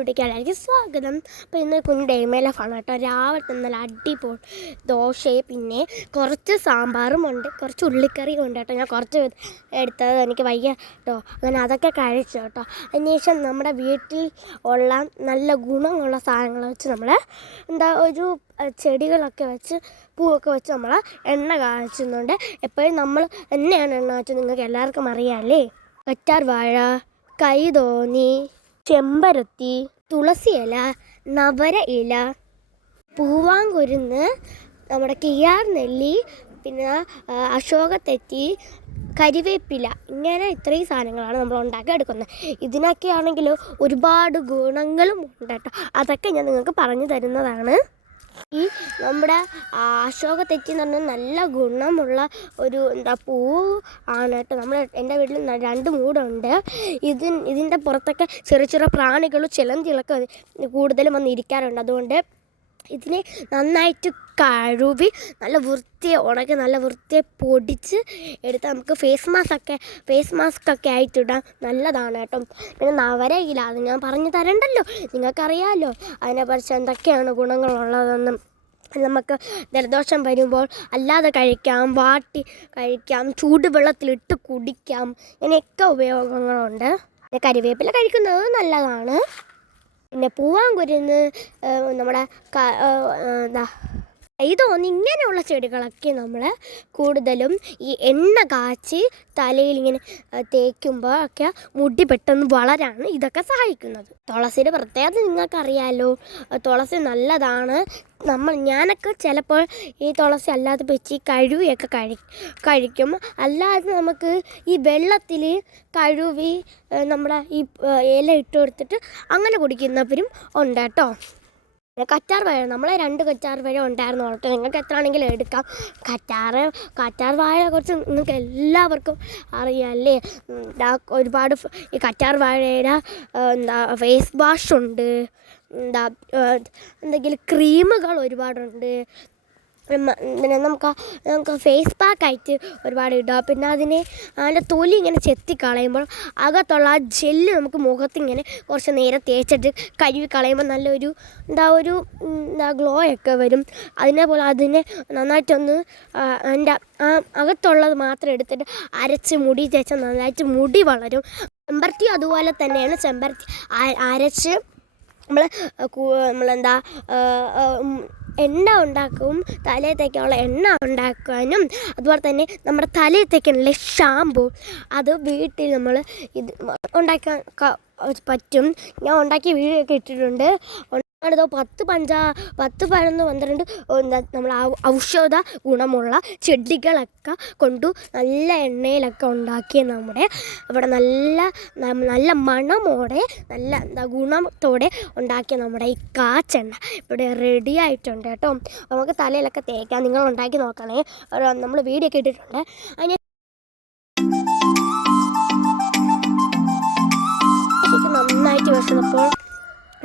വീട്ടിലേക്ക് സ്വാഗതം. അപ്പോൾ ഇന്ന് കുഞ്ഞ് ഡേമേലെ ഫാണ് കേട്ടോ. രാവിലെ തന്നെ നല്ല അടിപൊളി ദോശയും പിന്നെ കുറച്ച് സാമ്പാറും ഉണ്ട്, കുറച്ച് ഉള്ളിക്കറിയും ഉണ്ട് കേട്ടോ. ഞാൻ കുറച്ച് എടുത്തത് എനിക്ക് വയ്യ കേട്ടോ, അങ്ങനെ അതൊക്കെ കഴിച്ചു കേട്ടോ. അതിനുശേഷം നമ്മുടെ വീട്ടിൽ ഉള്ള നല്ല ഗുണമുള്ള സാധനങ്ങൾ വെച്ച് നമ്മൾ ഒരു ചെടികളൊക്കെ വെച്ച് പൂവൊക്കെ വെച്ച് നമ്മൾ എണ്ണ കാച്ചുന്നുണ്ട്. എപ്പോഴും നമ്മൾ എന്നെയാണ് എണ്ണ കാച്ചത്, നിങ്ങൾക്ക് എല്ലാവർക്കും അറിയാമല്ലേ. കറ്റാർ വാഴ, കൈതോന്നി, ചെമ്പരത്തി, തുളസി ഇല, നവര ഇല, പൂവാങ്കുരുന്ന്, നമ്മുടെ കിയാർ നെല്ലി, പിന്നെ അശോകത്തെറ്റി, കരിവേപ്പില, ഇങ്ങനെ ഇത്രയും സാധനങ്ങളാണ് നമ്മൾ ഉണ്ടാക്കി എടുക്കുന്നത്. ഇതിനൊക്കെ ആണെങ്കിൽ ഒരുപാട് ഗുണങ്ങളും ഉണ്ട് കേട്ടോ. അതൊക്കെ ഞാൻ നിങ്ങൾക്ക് പറഞ്ഞു തരുന്നതാണ്. ഈ നമ്മുടെ അശോകത്തെറ്റി എന്ന് പറഞ്ഞാൽ നല്ല ഗുണമുള്ള ഒരു പൂവ് ആണ് കേട്ടോ. എൻ്റെ വീട്ടിൽ 2 മൂടുണ്ട്. ഇതിൻ്റെ പുറത്തൊക്കെ ചെറിയ ചെറിയ പ്രാണികളും ചിലന്തികളൊക്കെ കൂടുതലും വന്ന് ഇരിക്കാറുണ്ട്. അതുകൊണ്ട് ഇതിനെ നന്നായിട്ട് കഴുകി നല്ല വൃത്തിയെ ഉണക്കി നല്ല വൃത്തിയെ പൊടിച്ച് എടുത്ത് നമുക്ക് ഫേസ് മാസ്ക് ഒക്കെ ആയിട്ടിടാൻ നല്ലതാണ് കേട്ടോ. പിന്നെ നവരയില, അത് ഞാൻ പറഞ്ഞു തരണ്ടല്ലോ, നിങ്ങൾക്കറിയാമല്ലോ അതിനെക്കുറിച്ച് എന്തൊക്കെയാണ് ഗുണങ്ങളുള്ളതെന്നും. നമുക്ക് ജലദോഷം വരുമ്പോൾ അല്ലാതെ കഴിക്കാം, വാട്ടി കഴിക്കാം, ചൂടുവെള്ളത്തിലിട്ട് കുടിക്കാം, ഇങ്ങനെയൊക്കെ ഉപയോഗങ്ങളുണ്ട്. പിന്നെ കരിവേപ്പില കഴിക്കുന്നത് നല്ലതാണ്. പിന്നെ പൂവാങ്കുരുന്ന്, നമ്മുടെ ഇതൊന്നും ഇങ്ങനെയുള്ള ചെടികളൊക്കെ നമ്മൾ കൂടുതലും ഈ എണ്ണ കാച്ചി തലയിൽ ഇങ്ങനെ തേക്കുമ്പോൾ ഒക്കെ മുടി പെട്ടെന്ന് വളരാണ് ഇതൊക്കെ സഹായിക്കുന്നത്. തുളസിയുടെ പ്രത്യേകത നിങ്ങൾക്കറിയാമല്ലോ, തുളസി നല്ലതാണ്. ഞാനൊക്കെ ചിലപ്പോൾ ഈ തുളസി അല്ലാതെ വെച്ച് കഴുകിയൊക്കെ കഴിക്കും. അല്ലാതെ നമുക്ക് ഈ വെള്ളത്തിൽ കഴുകി നമ്മുടെ ഈ ഇല ഇട്ട് കൊടുത്തിട്ട് അങ്ങനെ കുടിക്കുന്നവരും ഉണ്ട് കേട്ടോ. കറ്റാർ വാഴ, നമ്മളെ 2 കറ്റാർ വാഴ ഉണ്ടായിരുന്നു കേട്ടോ. നിങ്ങൾക്ക് എത്ര ആണെങ്കിലും എടുക്കാം. കറ്റാർ വാഴയെ കുറിച്ച് നിങ്ങൾക്ക് എല്ലാവർക്കും അറിയാമല്ലേ. ഒരുപാട് ഈ കറ്റാർ വാഴയുടെ ഫേസ് വാഷ് ഉണ്ട്, എന്തെങ്കിലും ക്രീമുകൾ ഒരുപാടുണ്ട്. പിന്നെ നമുക്ക് ഫേസ് പാക്കായിട്ട് ഒരുപാട് ഇടുക. പിന്നെ അതിൻ്റെ തൊലി ഇങ്ങനെ ചെത്തിക്കളയുമ്പോൾ അകത്തുള്ള ആ ജെല്ല് നമുക്ക് മുഖത്തിങ്ങനെ കുറച്ച് നേരം തേച്ചിട്ട് കഴുകി കളയുമ്പോൾ നല്ലൊരു ഗ്ലോ ഒക്കെ വരും. അതിനെ നന്നായിട്ടൊന്ന് അതിൻ്റെ അകത്തുള്ളത് മാത്രം എടുത്തിട്ട് അരച്ച് മുടി തേച്ചാൽ നന്നായിട്ട് മുടി വളരും. ചെമ്പരത്തി അതുപോലെ തന്നെയാണ്. ചെമ്പരത്തി അരച്ച് നമ്മളെന്താ എണ്ണ ഉണ്ടാക്കും, തലയിൽ തേക്കാനുള്ള എണ്ണ ഉണ്ടാക്കാനും അതുപോലെ തന്നെ നമ്മുടെ തലയിൽ തേക്കാനുള്ള ഷാമ്പു അത് വീട്ടിൽ നമ്മൾ ഇത് ഉണ്ടാക്കാൻ പറ്റും. ഞാൻ ഉണ്ടാക്കിയ വീഡിയോ ഒക്കെ ഇട്ടിട്ടുണ്ട്. ോ 10, 11, 12 നമ്മൾ ഔഷധ ഗുണമുള്ള ചെടികളൊക്കെ കൊണ്ടു നല്ല എണ്ണയിലൊക്കെ ഉണ്ടാക്കിയ നമ്മുടെ ഇവിടെ നല്ല മണമോടെ നല്ല ഗുണത്തോടെ ഉണ്ടാക്കിയ നമ്മുടെ ഈ കാച്ചെണ്ണ ഇവിടെ റെഡി ആയിട്ടുണ്ട് കേട്ടോ. നമുക്ക് തലയിലൊക്കെ തേക്കാം. നിങ്ങൾ ഉണ്ടാക്കി നോക്കണേ, നമ്മൾ വീഡിയോ ഒക്കെ ഇട്ടിട്ടുണ്ട്. അതിന് നന്നായിട്ട് വിഷമപ്പോൾ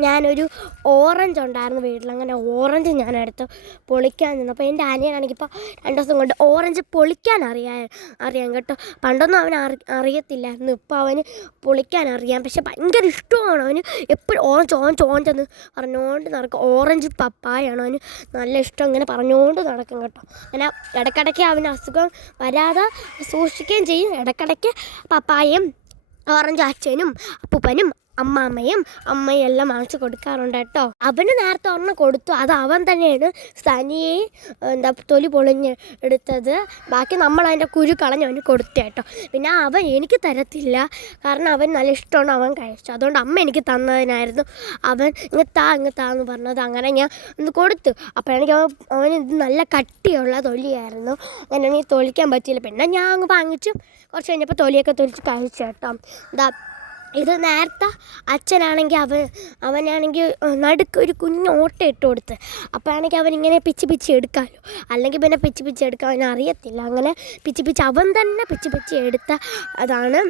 ഞാനൊരു ഓറഞ്ച് ഉണ്ടായിരുന്നു വീട്ടിൽ. അങ്ങനെ ഓറഞ്ച് ഞാനെടുത്ത് പൊളിക്കാൻ നിന്നപ്പോൾ എൻ്റെ അനിയനാണെങ്കിൽ ഇപ്പോൾ 2 ദിവസം കൊണ്ട് ഓറഞ്ച് പൊളിക്കാൻ അറിയാം കേട്ടോ. പണ്ടൊന്നും അവന് അറിയത്തില്ലായിരുന്നു, ഇപ്പോൾ അവന് പൊളിക്കാൻ അറിയാം. പക്ഷെ ഭയങ്കര ഇഷ്ടമാണ് അവന്. എപ്പോഴും ഓറഞ്ചെന്ന് പറഞ്ഞുകൊണ്ട് നടക്കും. ഓറഞ്ച് പപ്പായാണ് അവന് നല്ല ഇഷ്ടം, ഇങ്ങനെ പറഞ്ഞുകൊണ്ട് നടക്കും കേട്ടോ. അങ്ങനെ ഇടയ്ക്കിടയ്ക്ക് അവന് അസുഖം വരാതെ സൂക്ഷിക്കുകയും ചെയ്യും. ഇടയ്ക്കിടയ്ക്ക് പപ്പായയും ഓറഞ്ച് അച്ഛനും അപ്പൂപ്പനും അമ്മയും എല്ലാം വാങ്ങിച്ച് കൊടുക്കാറുണ്ട് കേട്ടോ. അവന് നേരത്തെ ഒരെണ്ണം കൊടുത്തു, അത് അവൻ തന്നെയാണ് തനിയെ തൊലി പൊളിഞ്ഞ് എടുത്തത്. ബാക്കി നമ്മൾ അതിൻ്റെ കുരു കളഞ്ഞ് അവന് കൊടുത്തു കേട്ടോ. പിന്നെ അവൻ എനിക്ക് തരത്തില്ല, കാരണം അവൻ നല്ല ഇഷ്ടമാണ്, അവൻ കഴിച്ചു. അതുകൊണ്ട് അമ്മ എനിക്ക് തന്നതിനായിരുന്നു. അവൻ ഇങ്ങത്താന്ന് പറഞ്ഞത്. അങ്ങനെ ഞാൻ ഒന്ന് കൊടുത്തു. അപ്പോഴാണെങ്കിൽ അവന് ഇത് നല്ല കട്ടിയുള്ള തൊലിയായിരുന്നു. അങ്ങനെയാണെങ്കിൽ തൊലിക്കാൻ പറ്റിയില്ല. പിന്നെ ഞാൻ അങ്ങ് വാങ്ങിച്ചു. കുറച്ച് കഴിഞ്ഞപ്പോൾ തൊലിയൊക്കെ തൊലിച്ച് കഴിച്ചു കേട്ടോ. ഇത് നേരത്തെ അച്ഛനാണെങ്കിൽ അവനാണെങ്കിൽ നടുക്ക് ഒരു കുഞ്ഞ് ഓട്ട ഇട്ട് കൊടുത്ത്. അപ്പോഴാണെങ്കിൽ അവനിങ്ങനെ പിച്ച് എടുക്കാമല്ലോ, അല്ലെങ്കിൽ പിന്നെ പിച്ച് എടുക്കാൻ അവന് അറിയത്തില്ല. അങ്ങനെ പിച്ച് അവൻ തന്നെ പിച്ച് എടുത്ത അതാണ്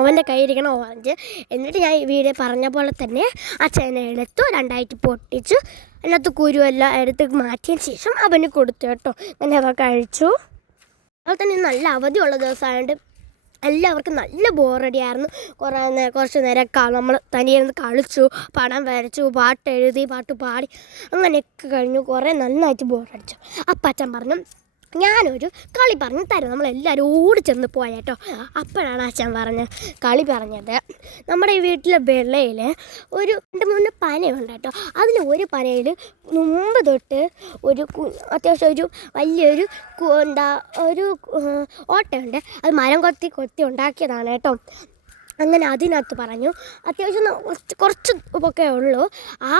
അവൻ്റെ കയ്യിരിക്കണ ഓറഞ്ച്. എന്നിട്ട് ഞാൻ ഈ വീഡിയോ പറഞ്ഞ പോലെ തന്നെ അച്ഛനെ എടുത്തു, 2 പൊട്ടിച്ചു, അതിനകത്ത് കുരുവെല്ലാം എടുത്ത് മാറ്റിയതിന് ശേഷം അവന് കൊടുത്തു കേട്ടോ. അങ്ങനെ അവ കഴിച്ചു. അതുപോലെ തന്നെ നല്ല അവധിയുള്ള ദിവസമായതുകൊണ്ട് എല്ലാവർക്കും നല്ല ബോറടിയായിരുന്നു. കുറച്ച് നേരം നമ്മൾ തനിയിരുന്ന് കളിച്ചു, പടം വരച്ചു, പാട്ട് എഴുതി, പാട്ട് പാടി, അങ്ങനെയൊക്കെ കഴിഞ്ഞു. കുറേ നന്നായിട്ട് ബോറടിച്ചു. അപ്പം അച്ഛൻ പറഞ്ഞു, ഞാനൊരു കളി പറഞ്ഞു തരാം. നമ്മളെല്ലാവരും ഓടി ചെന്ന് പോയേട്ടോ. അപ്പോഴാണ് അച്ഛൻ കളി പറഞ്ഞത്. നമ്മുടെ ഈ വീട്ടിലെ വെള്ളയിൽ ഒരു 2-3 പനയുണ്ട് കേട്ടോ. അതിൽ ഒരു പനയിൽ മുമ്പ് തൊട്ട് അത്യാവശ്യം ഒരു വലിയൊരു ഒരു ഓട്ടയുണ്ട്. അത് മരം കൊത്തി ഉണ്ടാക്കിയതാണ് കേട്ടോ. അങ്ങനെ അതിനകത്ത് പറഞ്ഞു, അത്യാവശ്യം കുറച്ച് ഒക്കെ ഉള്ളൂ. ആ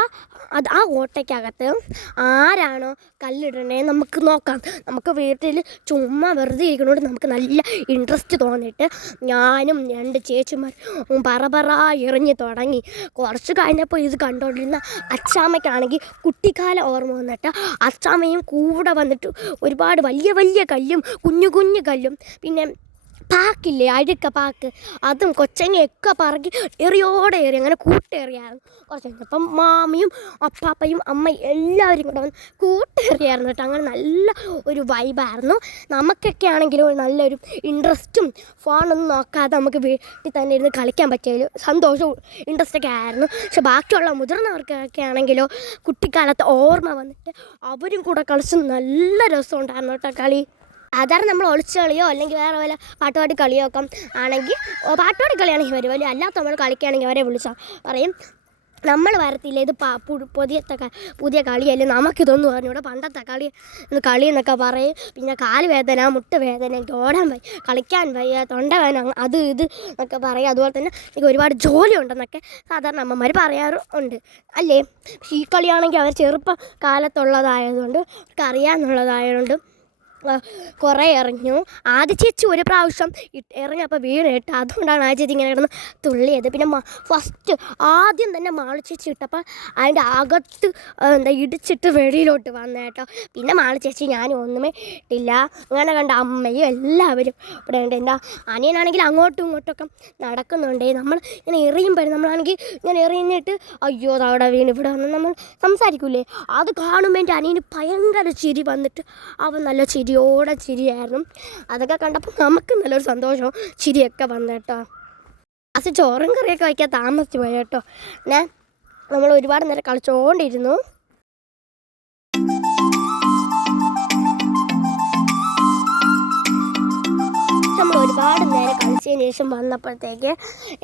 ഓട്ടയ്ക്കകത്ത് ആരാണോ കല്ലിടണേ നമുക്ക് നോക്കാം. നമുക്ക് വീട്ടിൽ ചുമ്മാ വെറുതെ ഇരിക്കണോണ്ട് നമുക്ക് നല്ല ഇൻട്രസ്റ്റ് തോന്നിയിട്ട് ഞാനും 2 ചേച്ചിമാരും പറ എറിഞ്ഞ് തുടങ്ങി. കുറച്ച് കഴിഞ്ഞപ്പോൾ ഇത് കണ്ടുകൊണ്ടിരുന്ന അച്ചാമ്മയ്ക്കാണെങ്കിൽ കുട്ടിക്കാലം ഓർമ്മ വന്നിട്ട് അച്ചാമ്മയും കൂടെ വന്നിട്ട് ഒരുപാട് വലിയ വലിയ കല്ലും കുഞ്ഞു കുഞ്ഞു കല്ലും പിന്നെ പാക്കില്ലേ, അഴുക്ക പാക്ക്, അതും കൊച്ചങ്ങയൊക്കെ പറക്കി എറിയോടെ എറി, അങ്ങനെ കൂട്ടേറിയായിരുന്നു. കുറച്ച് കഴിഞ്ഞപ്പം മാമിയും അപ്പാപ്പയും അമ്മയും എല്ലാവരും കൂടെ വന്ന് കൂട്ടേറിയായിരുന്നു കേട്ടോ. അങ്ങനെ നല്ല ഒരു വൈബായിരുന്നു. നമുക്കൊക്കെ ആണെങ്കിലും നല്ലൊരു ഇൻട്രസ്റ്റും ഫോണൊന്നും നോക്കാതെ നമുക്ക് വീട്ടിൽ തന്നെ ഇരുന്ന് കളിക്കാൻ പറ്റിയ സന്തോഷവും ഇൻട്രസ്റ്റൊക്കെ ആയിരുന്നു. പക്ഷെ ബാക്കിയുള്ള മുതിർന്നവർക്കൊക്കെ ആണെങ്കിലോ കുട്ടിക്കാലത്ത് ഓർമ്മ വന്നിട്ട് അവരും കൂടെ കളിച്ച് നല്ല രസമുണ്ടായിരുന്നു കേട്ടോ കളി. സാധാരണ നമ്മൾ ഒളിച്ച് കളിയോ അല്ലെങ്കിൽ വേറെ വല്ല പാട്ടുപാടി കളിയോ ഒക്കെ ആണെങ്കിൽ പാട്ടുപാടി കളിയാണെങ്കിൽ വരും, വലിയ അല്ലാത്ത നമ്മൾ കളിക്കുകയാണെങ്കിൽ അവരെ വിളിച്ചാൽ പറയും നമ്മൾ വരത്തില്ല, ഇത് പുതിയ കളിയല്ലേ, നമുക്കിതൊന്നും പറഞ്ഞൂടെ, പണ്ടത്തെ കളി എന്നൊക്കെ പറയും. പിന്നെ കാല് വേദന, മുട്ട് വേദന, എനിക്ക് ഓടാൻ വയ്യ, കളിക്കാൻ വയ്യ, തൊണ്ട വേദന, അത് ഇത് എന്നൊക്കെ പറയും. അതുപോലെ തന്നെ എനിക്ക് ഒരുപാട് ജോലി ഉണ്ടെന്നൊക്കെ സാധാരണ അമ്മമാർ പറയാറുണ്ട് അല്ലേ. ഈ കളിയാണെങ്കിൽ അവർ ചെറുപ്പ കാലത്തുള്ളതായതുകൊണ്ട് അവർക്ക് അറിയാമെന്നുള്ളതായതുകൊണ്ട് കുറേ എറിഞ്ഞു. ആദ്യ ചേച്ചി ഒരു പ്രാവശ്യം എറിഞ്ഞപ്പോൾ വീണിട്ട്, അതുകൊണ്ടാണ് ആ ചേച്ചി ഇങ്ങനെ കിടന്ന് തുള്ളിയത്. പിന്നെ ഫസ്റ്റ് ആദ്യം തന്നെ മാളു ചേച്ചി ഇട്ടപ്പോൾ അതിൻ്റെ അകത്ത് ഇടിച്ചിട്ട് വെളിയിലോട്ട് വന്നു കേട്ടോ. പിന്നെ മാളു ചേച്ചി ഞാനും ഒന്നുമേ ഇട്ടില്ല. അങ്ങനെ കണ്ട അമ്മയും എല്ലാവരും ഇവിടെ ഉണ്ട്. എൻ്റെ അനിയനാണെങ്കിൽ അങ്ങോട്ടും ഇങ്ങോട്ടൊക്കെ നടക്കുന്നുണ്ട്. നമ്മൾ ഇങ്ങനെ എറിയുമ്പോഴും നമ്മളാണെങ്കിൽ ഇങ്ങനെ എറിഞ്ഞിട്ട് അയ്യോ അവിടെ വീണ് ഇവിടെ വന്ന് നമ്മൾ സംസാരിക്കൂലേ, അത് കാണുമ്പോൾ എൻ്റെ അനിയന് ഭയങ്കര ചിരി വന്നിട്ട് അവൻ നല്ല ചിരിയായിരുന്നു. അതൊക്കെ കണ്ടപ്പോൾ നമുക്ക് നല്ലൊരു സന്തോഷവും ചിരിയൊക്കെ വന്നു കേട്ടോ. അത് ചോറും കറിയൊക്കെ വയ്ക്കാൻ താമസിച്ച് പോയി കേട്ടോ. പിന്നെ നമ്മൾ ഒരുപാട് നേരം കളിച്ചുകൊണ്ടിരുന്നു. നമ്മൾ ഒരുപാട് നേരം കളിച്ചതിന് ശേഷം വന്നപ്പോഴത്തേക്ക്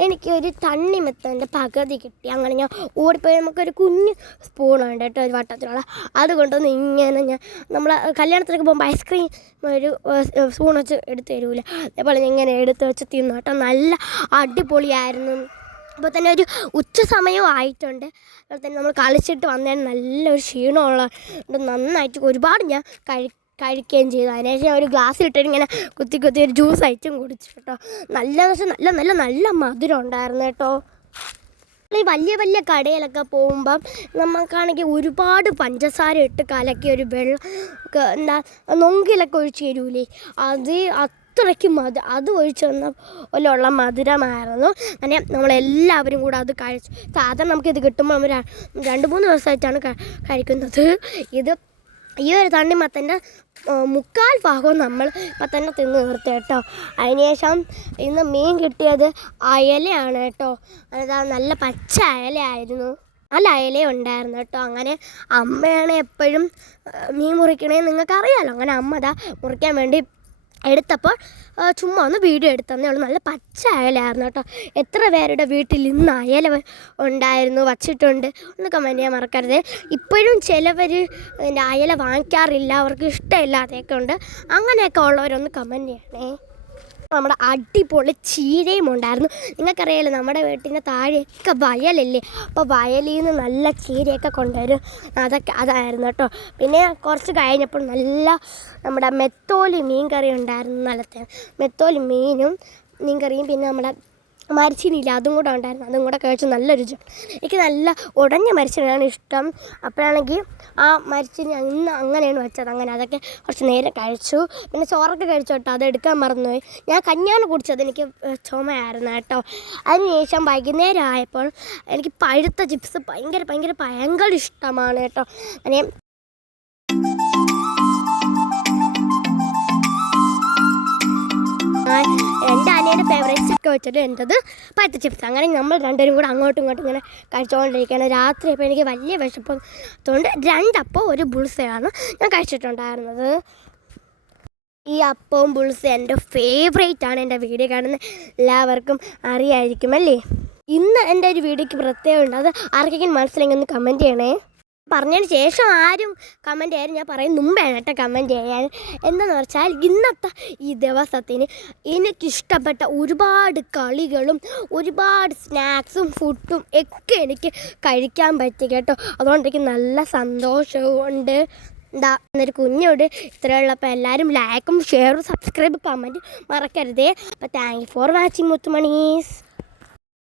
എനിക്കൊരു തണ്ണിമത്തൻ്റെ പകുതി കിട്ടി. അങ്ങനെ ഞാൻ ഓടിപ്പോയി. നമുക്കൊരു കുഞ്ഞ് സ്പൂണുണ്ട് കേട്ടോ, ഒരു വട്ടത്തിലുള്ള, അതുകൊണ്ടൊന്ന് ഇങ്ങനെ നമ്മൾ കല്യാണത്തിനൊക്കെ പോകുമ്പോൾ ഐസ്ക്രീം ഒരു സ്പൂൺ വെച്ച് എടുത്ത് തരൂല, അതേപോലെ ഇങ്ങനെ എടുത്ത് വെച്ച് തിന്നു കേട്ടോ. നല്ല അടിപൊളിയായിരുന്നു. അപ്പോൾ തന്നെ ഒരു ഉച്ച സമയവും ആയിട്ടുണ്ട്. അതുപോലെ തന്നെ നമ്മൾ കളിച്ചിട്ട് വന്നതിന് നല്ലൊരു ക്ഷീണമുള്ള നന്നായിട്ട് ഒരുപാട് ഞാൻ കഴിക്കുകയും ചെയ്തു. അതിനുശേഷം ഒരു ഗ്ലാസ്സിലിട്ടിട്ട് ഇങ്ങനെ കുത്തി ഒരു ജ്യൂസ് ഐറ്റം കുടിച്ചു കേട്ടോ. നല്ല മധുരം ഉണ്ടായിരുന്നു കേട്ടോ. ഈ വലിയ കടയിലൊക്കെ പോകുമ്പം നമുക്കാണെങ്കിൽ ഒരുപാട് പഞ്ചസാര ഇട്ട് കലക്കി ഒരു വെള്ളം നൊങ്കിലൊക്കെ ഒഴിച്ച് തരൂലേ, അത്രയ്ക്ക് അത് ഒഴിച്ച് വന്ന പോലെയുള്ള മധുരമായിരുന്നു. അങ്ങനെ നമ്മളെല്ലാവരും കൂടെ അത് കഴിച്ചു. സാധാരണ നമുക്കിത് കിട്ടുമ്പോൾ നമ്മൾ 2-3 ദിവസമായിട്ടാണ് കഴിക്കുന്നത്. ഈ ഒരു തണ്ണിമത്തൻ്റെ 3/4 ഭാഗവും നമ്മൾ ഇപ്പം തന്നെ തിന്ന് തീർത്ത് കേട്ടോ. അതിനുശേഷം ഇന്ന് മീൻ കിട്ടിയത് അയലയാണ് കേട്ടോ. അതാ നല്ല പച്ച അയലയായിരുന്നു, നല്ല അയല ഉണ്ടായിരുന്നു കേട്ടോ. അങ്ങനെ അമ്മയാണ് എപ്പോഴും മീൻ മുറിക്കണേന്ന് നിങ്ങൾക്കറിയാമല്ലോ. അങ്ങനെ അമ്മ അതാ മുറിക്കാൻ വേണ്ടി എടുത്തപ്പോൾ ചുമ്മാ ഒന്ന് വീഡിയോ എടുത്തന്നേ ഉള്ളൂ. നല്ല പച്ച അയലായിരുന്നു കേട്ടോ. എത്ര പേരുടെ വീട്ടിൽ ഇന്ന് അയല വച്ചിട്ടുണ്ട് ഒന്ന് കമൻറ്റ് ചെയ്യാൻ മറക്കരുത്. ഇപ്പോഴും ചിലവർ അയല വാങ്ങിക്കാറില്ല, അവർക്ക് ഇഷ്ടമില്ലാതെയൊക്കെ ഉണ്ട്. അങ്ങനെയൊക്കെ ഉള്ളവരൊന്ന് കമൻറ്റ് ചെയ്യണേ. നമ്മുടെ അടിപൊളി ചീരയും ഉണ്ടായിരുന്നു. നിങ്ങൾക്കറിയാമല്ലോ നമ്മുടെ വീട്ടിൻ്റെ താഴെയൊക്കെ വയലല്ലേ, അപ്പോൾ വയലിൽ നിന്ന് നല്ല ചീരയൊക്കെ കൊണ്ടുവരും. അതായിരുന്നു കേട്ടോ. പിന്നെ കുറച്ച് കഴിഞ്ഞപ്പോൾ നല്ല നമ്മുടെ മെത്തോലി മീൻ കറി ഉണ്ടായിരുന്നു. നല്ല മെത്തോലി മീനും മീൻ കറിയും പിന്നെ നമ്മുടെ മരിച്ചിനില്ല അതും കൂടെ ഉണ്ടായിരുന്നു. അതും കൂടെ കഴിച്ച് നല്ല രുചി. എനിക്ക് നല്ല ഉടഞ്ഞ മരിച്ചിനാണ് ഇഷ്ടം. അപ്പോഴാണെങ്കിൽ ആ മരിച്ചിനി ഇന്ന് അങ്ങനെയാണ് വെച്ചത്. അങ്ങനെ അതൊക്കെ കുറച്ച് നേരം കഴിച്ചു. പിന്നെ ചോറൊക്കെ കഴിച്ചു കേട്ടോ, അതെടുക്കാൻ മറന്നുപോയി. ഞാൻ കഞ്ഞാണ് കുടിച്ചത്, എനിക്ക് ചുമയായിരുന്നു കേട്ടോ. അതിനുശേഷം വൈകുന്നേരം ആയപ്പോൾ എനിക്ക് പഴുത്ത ചിപ്സ് ഭയങ്കര ഇഷ്ടമാണ് കേട്ടോ. അങ്ങനെ എൻ്റെ അനിയൻ്റെ വെച്ചിട്ട് എൻ്റെത് പച്ച ചിപ്സ്. അങ്ങനെ നമ്മൾ രണ്ടുപേരും കൂടെ അങ്ങോട്ടും ഇങ്ങോട്ടും ഇങ്ങനെ കഴിച്ചുകൊണ്ടിരിക്കുകയാണ്. രാത്രി അപ്പോൾ എനിക്ക് വലിയ വിശപ്പതുകൊണ്ട് 2 അപ്പവും 1 ബുൾസയാണ് ഞാൻ കഴിച്ചിട്ടുണ്ടായിരുന്നത്. ഈ അപ്പവും ബുൾസ എൻ്റെ ഫേവറേറ്റ് ആണ്. എൻ്റെ വീഡിയോ കാണുന്ന എല്ലാവർക്കും അറിയായിരിക്കും അല്ലേ. ഇന്ന് എൻ്റെ ഒരു വീഡിയോയ്ക്ക് പ്രത്യേകം ഉണ്ട്. അത് ആർക്കെങ്കിലും മനസ്സിലെങ്കിൽ ഒന്ന് കമൻറ്റ് ചെയ്യണേ. പറഞ്ഞതിന് ശേഷം ആരും കമൻറ്റ് ചെയ്യാൻ ഞാൻ പറയും മുമ്പാണ് കേട്ടോ കമൻറ്റ് ചെയ്യാൻ. എന്താണെന്ന് വെച്ചാൽ ഇന്നത്തെ ഈ ദിവസത്തിന് എനിക്കിഷ്ടപ്പെട്ട ഒരുപാട് കളികളും ഒരുപാട് സ്നാക്സും ഫുഡും ഒക്കെ എനിക്ക് കഴിക്കാൻ പറ്റി കേട്ടോ. അതുകൊണ്ട് എനിക്ക് നല്ല സന്തോഷവും ഉണ്ട്. എന്താ എന്നൊരു കുഞ്ഞോട് ഇത്രയുള്ളപ്പോൾ എല്ലാവരും ലൈക്കും ഷെയറും സബ്സ്ക്രൈബ് കമൻറ്റ് മറക്കരുതേ. അപ്പോൾ താങ്ക് യു ഫോർ വാച്ചിങ് മുത്തുമണീസ്.